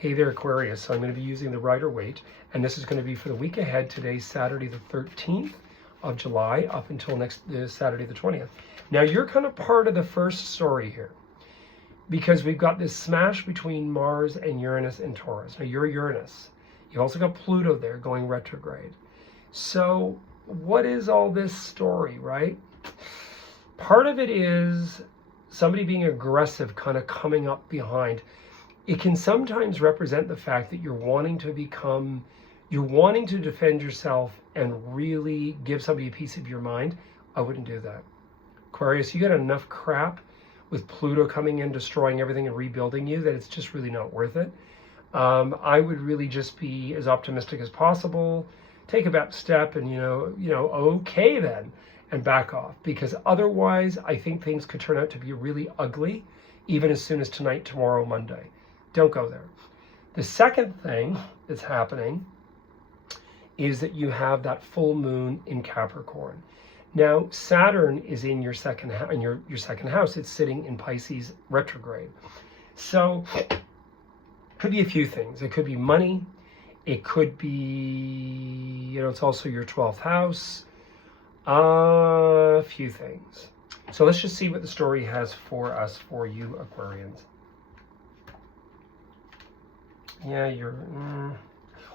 Hey there, Aquarius. So I'm going to be using the Rider-Waite, and this is going to be for the week ahead. Today's Saturday the 13th of July up until next Saturday the 20th. Now you're kind of part of the first story here because we've got this smash between Mars and Uranus and Taurus. Now you're Uranus. You've also got Pluto there going retrograde. So what is all this story, right? Part of it is somebody being aggressive, kind of coming up behind. It can sometimes represent the fact that you're wanting to defend yourself and really give somebody a piece of your mind. I wouldn't do that. Aquarius, you got enough crap with Pluto coming in, destroying everything and rebuilding you that it's just really not worth it. I would really just be as optimistic as possible, take a back step and, okay then, and back off. Because otherwise, I think things could turn out to be really ugly, even as soon as tonight, tomorrow, Monday. Don't go there. The second thing that's happening is that you have that full moon in Capricorn. Now, Saturn is in your second house, your second house. It's sitting in Pisces retrograde. So it could be a few things. It could be money. It could be, it's also your 12th house. A few things. So let's just see what the story has for us, for you Aquarians. Yeah, you're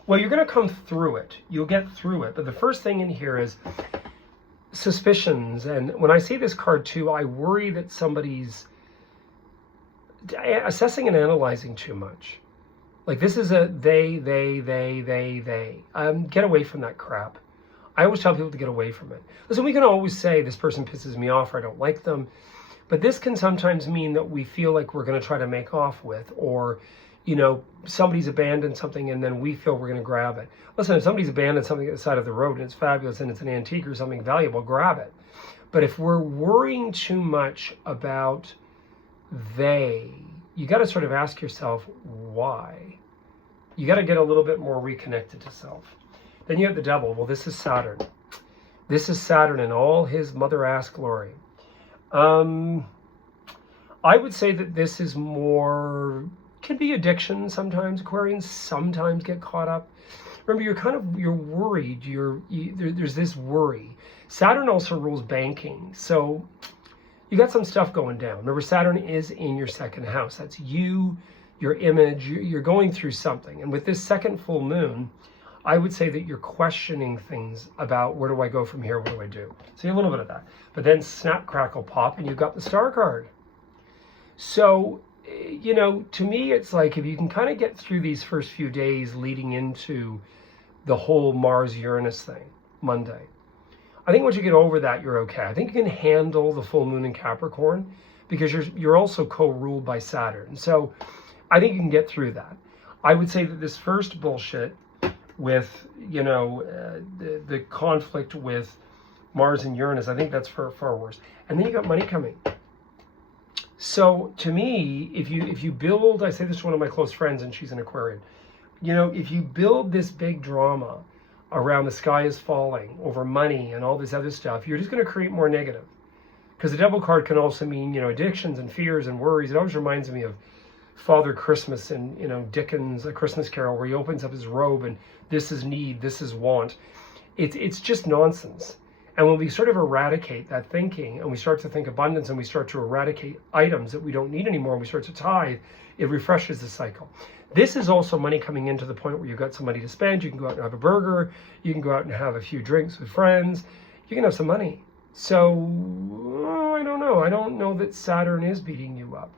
going to come through it. You'll get through it. But the first thing in here is suspicions. And when I see this card too, I worry that somebody's assessing and analyzing too much. Like this is a they. Get away from that crap. I always tell people to get away from it. Listen, we can always say this person pisses me off or I don't like them. But this can sometimes mean that we feel like we're going to try to make off with, or somebody's abandoned something and then we feel we're going to grab it. Listen, if somebody's abandoned something at the side of the road and it's fabulous and it's an antique or something valuable, grab it. But if we're worrying too much about you got to sort of ask yourself why. You got to get a little bit more reconnected to self. Then you have the devil. Well, this is Saturn. This is Saturn in all his mother-ass glory. I would say that this is more, can be addiction sometimes. Aquarians sometimes get caught up. Remember, you're worried. There's this worry. Saturn also rules banking. So you got some stuff going down. Remember, Saturn is in your second house. That's you, your image. You're going through something. And with this second full moon, I would say that you're questioning things about where do I go from here? What do I do? So you have a little bit of that. But then snap, crackle, pop, and you've got the star card. So, to me, it's like if you can kind of get through these first few days leading into the whole Mars-Uranus thing, Monday. I think once you get over that, you're okay. I think you can handle the full moon in Capricorn because you're also co-ruled by Saturn. So I think you can get through that. I would say that this first bullshit with, the conflict with Mars and Uranus, I think that's far worse. And then you got money coming. So to me, if you build, I say this to one of my close friends and she's an Aquarian, if you build this big drama around the sky is falling over money and all this other stuff, you're just going to create more negative. Because the devil card can also mean, addictions and fears and worries. It always reminds me of Father Christmas and, Dickens' A Christmas Carol, where he opens up his robe and this is need, this is want. It's just nonsense. And when we sort of eradicate that thinking and we start to think abundance and we start to eradicate items that we don't need anymore and we start to tithe, it refreshes the cycle. This is also money coming into the point where you've got some money to spend. You can go out and have a burger. You can go out and have a few drinks with friends. You can have some money. So, I don't know. I don't know that Saturn is beating you up.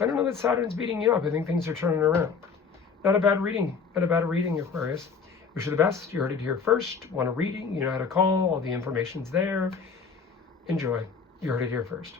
I don't know that Saturn's beating you up. I think things are turning around. Not a bad reading. Not a bad reading, Aquarius. Wish you the best. You heard it here first. Want a reading? You know how to call. All the information's there. Enjoy. You heard it here first.